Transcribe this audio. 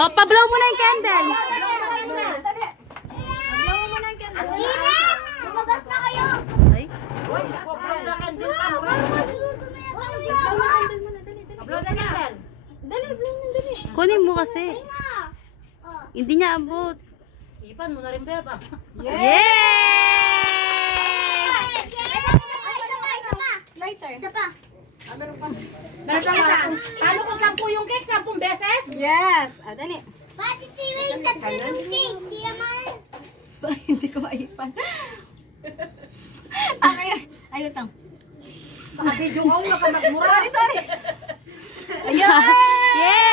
Oh, pablaw mo na yung candle. Lumabas na kayo! Ay. Kunin mo kasi. Hindi niya abot. Ipan mo na rin, Beba. Yay! Lighter. Isa pa. Meron pa nga. Paano kung 10 yung cake? 10 beses? Yes. Ah, dali. Bakit tiwing tatlong cake? Di naman. Hindi ko maipan. Ayun lang. Naka-video ka, naka-magmura. Sorry. Ayan! Yay!